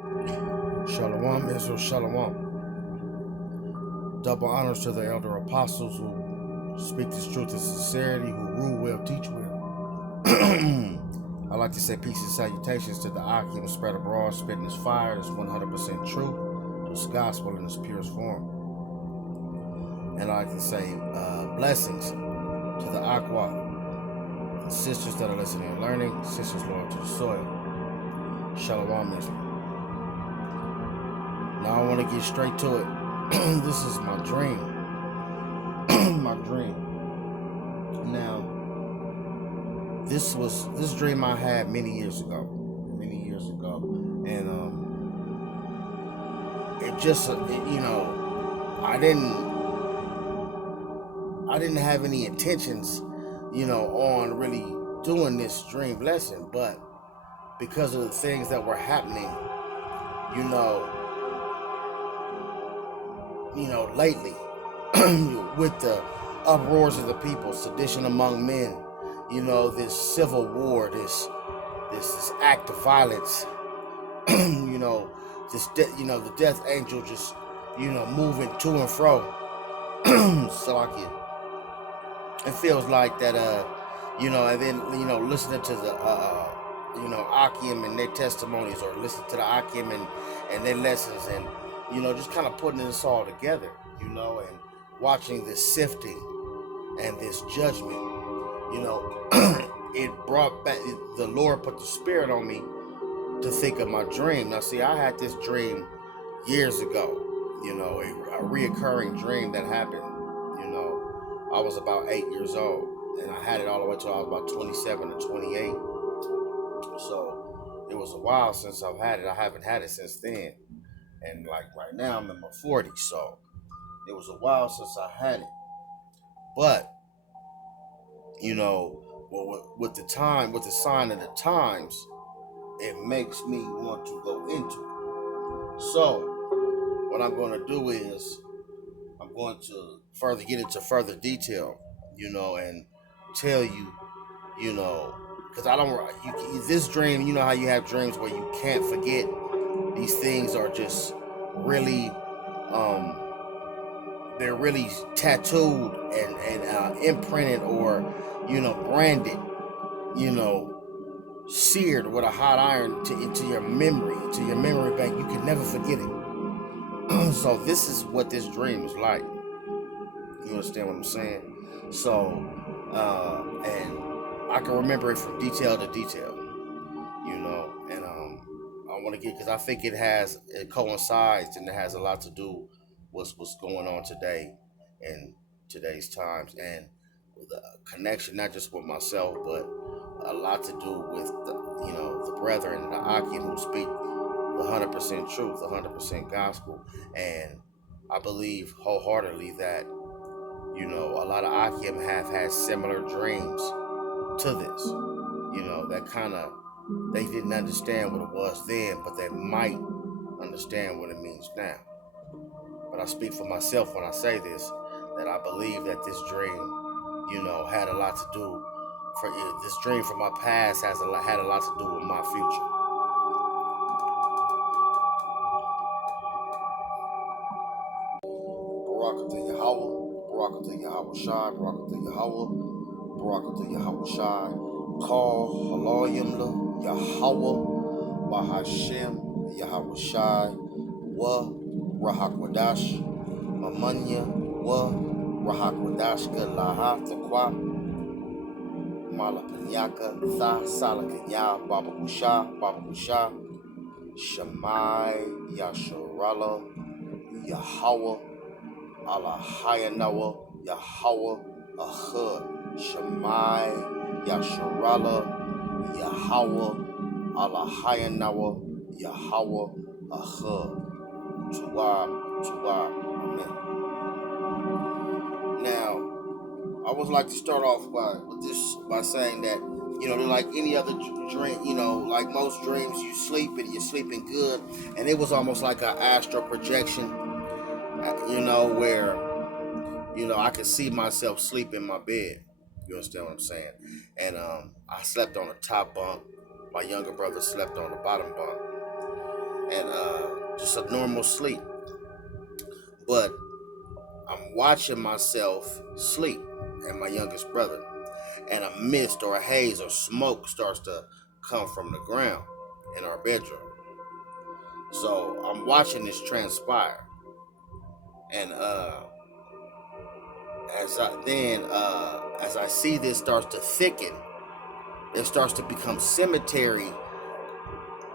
Shalom, Israel, shalom. Double honors to the elder apostles who speak this truth in sincerity, who rule well, teach well. I like to say peace and salutations to the Akim spread abroad, spitting this fire that's 100% true, this gospel in its purest form. And I like to say blessings to the Aqua, the sisters that are listening and learning, sisters loyal to the soil. Shalom, Israel. Now I want to get straight to it. This is my dream. My dream. Now, this dream I had many years ago, and it just I didn't have any intentions, on really doing this dream lesson, but because of the things that were happening, you know, lately, with the uproars of the people, sedition among men, this civil war, this act of violence, you know, the death angel just, moving to and fro. So it feels like that, and then, listening to the, Akim and their testimonies, or listen to the Akim and their lessons, and, just kind of putting this all together, and watching this sifting and this judgment, it brought back, the Lord put the spirit on me to think of my dream. Now, see, I had this dream years ago, a reoccurring dream that happened. I was about 8 years old, and I had it all the way till I was about 27 or 28. So it was a while since I've had it. I haven't had it since then. And like right now, I'm in my 40s, so it was a while since I had it. But, with the time, with the sign of the times, it makes me want to go into it. So what I'm going to do is I'm going to further get into further detail, and tell you, because I don't, this dream, how you have dreams where you can't forget. These things are just really, um, they're really tattooed and imprinted, or, branded, you know, seared with a hot iron into your memory, to your memory bank. You can never forget it. So this is what this dream is like. You understand what I'm saying? So, and I can remember it from detail to detail, and I want to get, because I think it coincides, and it has a lot to do with what's going on today in today's times, and the connection not just with myself, but a lot to do with the brethren, the Akim, who speak the 100% truth, the 100% gospel, and I believe wholeheartedly that a lot of Akim have had similar dreams to this. That kind of, they didn't understand what it was then, but they might understand what it means now. But I speak for myself when I say this, that I believe that this dream, had a lot to do, for this dream from my past had a lot to do with my future. Barakatul Yahweh, Barakatul Yahweh Shai, Barakatul Yahweh, Barakatul Yahweh Shai. Call Haloyimla Yahweh, Bahashem Yahweh Shai, Wa Rahakwadash, Mamanya, Wa Rahakwadash, Laha Takwa, Malapanyaka, Tha Salakanya, Baba Busha, Shamai, Yasharala, Yahweh, Alahayanawa, Yahweh, Ahud, Shemai, Yasharala, Yahweh, Alahayanawa, Yahweh, Ahud, Tuwab, Amen. Now, I would like to start off by saying that, like any other dream, like most dreams, you sleep and you're sleeping good, and it was almost like an astral projection, where I could see myself sleep in my bed. You understand what I'm saying? And I slept on the top bunk. My younger brother slept on the bottom bunk. and just a normal sleep. But I'm watching myself sleep and my youngest brother, and a mist or a haze or smoke starts to come from the ground in our bedroom. So I'm watching this transpire, and as I see this starts to thicken, it starts to become cemetery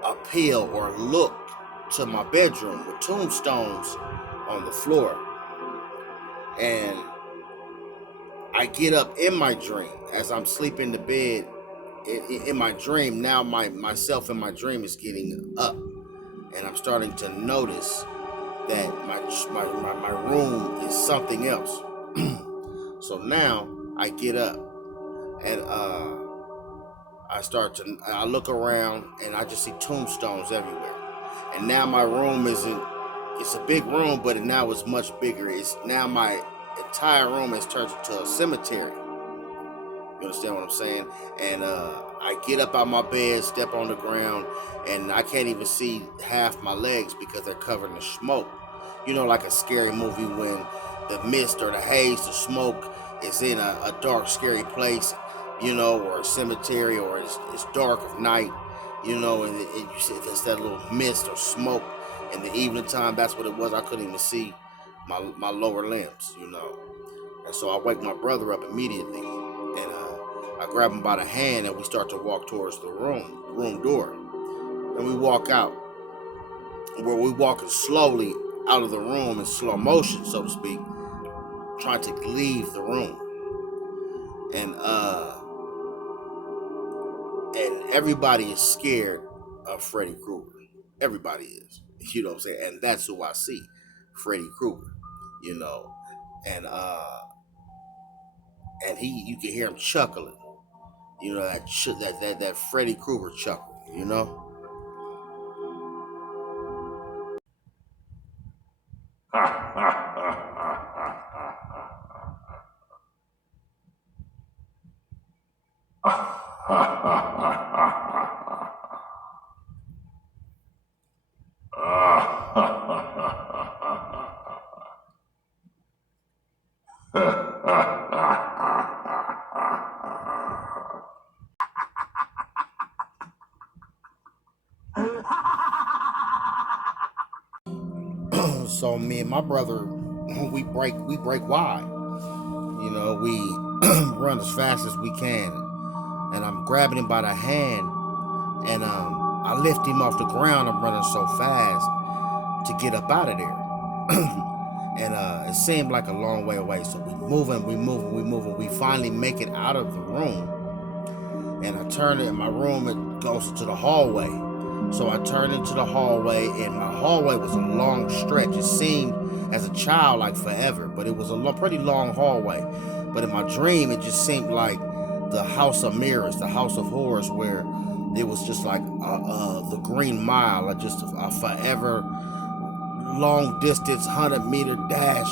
appeal or look to my bedroom with tombstones on the floor. And I get up in my dream as I'm sleeping in the bed. In my dream, now myself in my dream is getting up, and I'm starting to notice that my room is something else. So now I get up, and I look around, and I just see tombstones everywhere. And now my room isn't, it's a big room, but now it's much bigger. It's now my entire room has turned into a cemetery. You understand what I'm saying? And I get up out my bed, step on the ground, and I can't even see half my legs because they're covered in smoke. You know, like a scary movie when the mist or the haze, the smoke is in a dark, scary place, you know, or a cemetery, or it's dark of night, you know, and you see there's that little mist or smoke in the evening time. That's what it was. I couldn't even see my lower limbs, you know. And so I wake my brother up immediately, and I grab him by the hand, and we start to walk towards the room door. And we walk out, where we walking slowly out of the room in slow motion, so to speak, trying to leave the room. And everybody is scared of Freddy Krueger. Everybody is, you know what I'm saying? And that's who I see, Freddy Krueger, you know. And you can hear him chuckling. You know, that Freddy Krueger chuckle, you know? So me and my brother, we break wide. You know, we run as fast as we can, and I'm grabbing him by the hand, and I lift him off the ground. I'm running so fast to get up out of there. And it seemed like a long way away. So we finally make it out of the room, and I turn it in my room. It goes to the hallway. So I turned into the hallway, and my hallway was a long stretch. It seemed as a child like forever, but it was a pretty long hallway. But in my dream, it just seemed like the House of Mirrors, the House of Horrors, where it was just like the Green Mile, just a forever long distance 100-meter dash,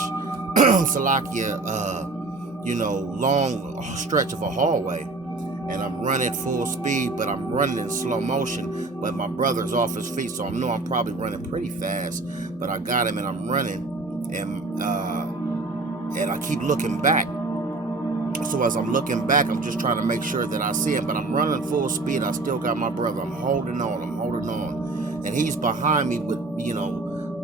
Salakia, long stretch of a hallway. And I'm running full speed, but I'm running in slow motion. But my brother's off his feet, so I know I'm probably running pretty fast. But I got him, and I'm running, and I keep looking back. So as I'm looking back, I'm just trying to make sure that I see him. But I'm running full speed. I still got my brother. I'm holding on, and he's behind me with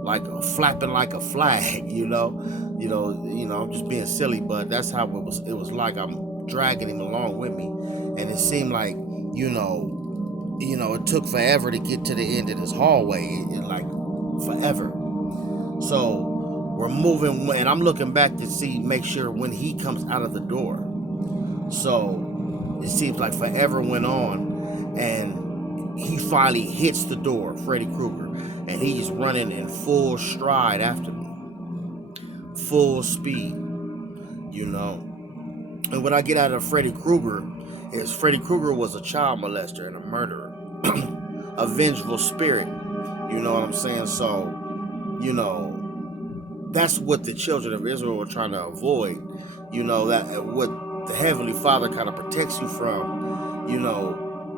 like flapping like a flag. I'm just being silly, but that's how it was like I'm dragging him along with me. And it seemed like, it took forever to get to the end of this hallway, like forever. So we're moving, and I'm looking back to make sure when he comes out of the door. So it seems like forever went on, and he finally hits the door, Freddy Krueger, and he's running in full stride after me, full speed, And what I get out of Freddy Krueger is Freddy Krueger was a child molester and a murderer, a vengeful spirit. You know what I'm saying? So, that's what the children of Israel were trying to avoid. That what the Heavenly Father kind of protects you from,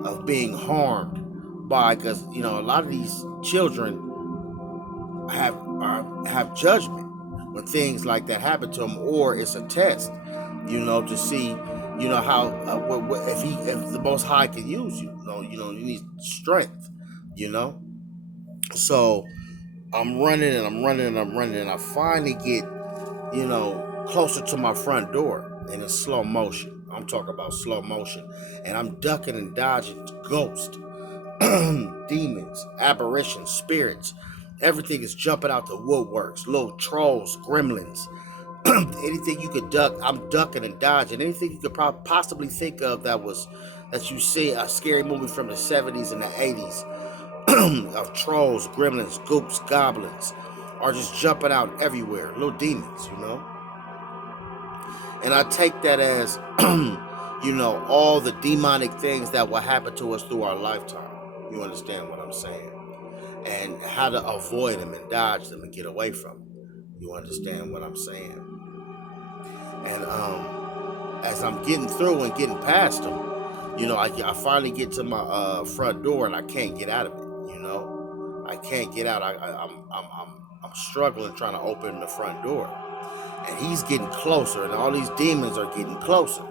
of being harmed by, because, a lot of these children, have judgment when things like that happen to them, or it's a test, to see, how if the Most High can use you. You need strength, you know. So I'm running and I'm running and I'm running, and I finally get, closer to my front door, and it's slow motion. I'm talking about slow motion, and I'm ducking and dodging ghosts, demons, apparitions, spirits. Everything is jumping out the woodworks, little trolls, gremlins, anything you could duck. I'm ducking and dodging. Anything you could possibly think of that you see a scary movie from the 70s and the 80s, of trolls, gremlins, goops, goblins, are just jumping out everywhere. Little demons, And I take that as, all the demonic things that will happen to us through our lifetime. You understand what I'm saying? And how to avoid them and dodge them and get away from them. You understand what I'm saying? And as I'm getting through and getting past them, I finally get to my front door, and I can't get out of it. I can't get out. I'm struggling trying to open the front door, and he's getting closer, and all these demons are getting closer.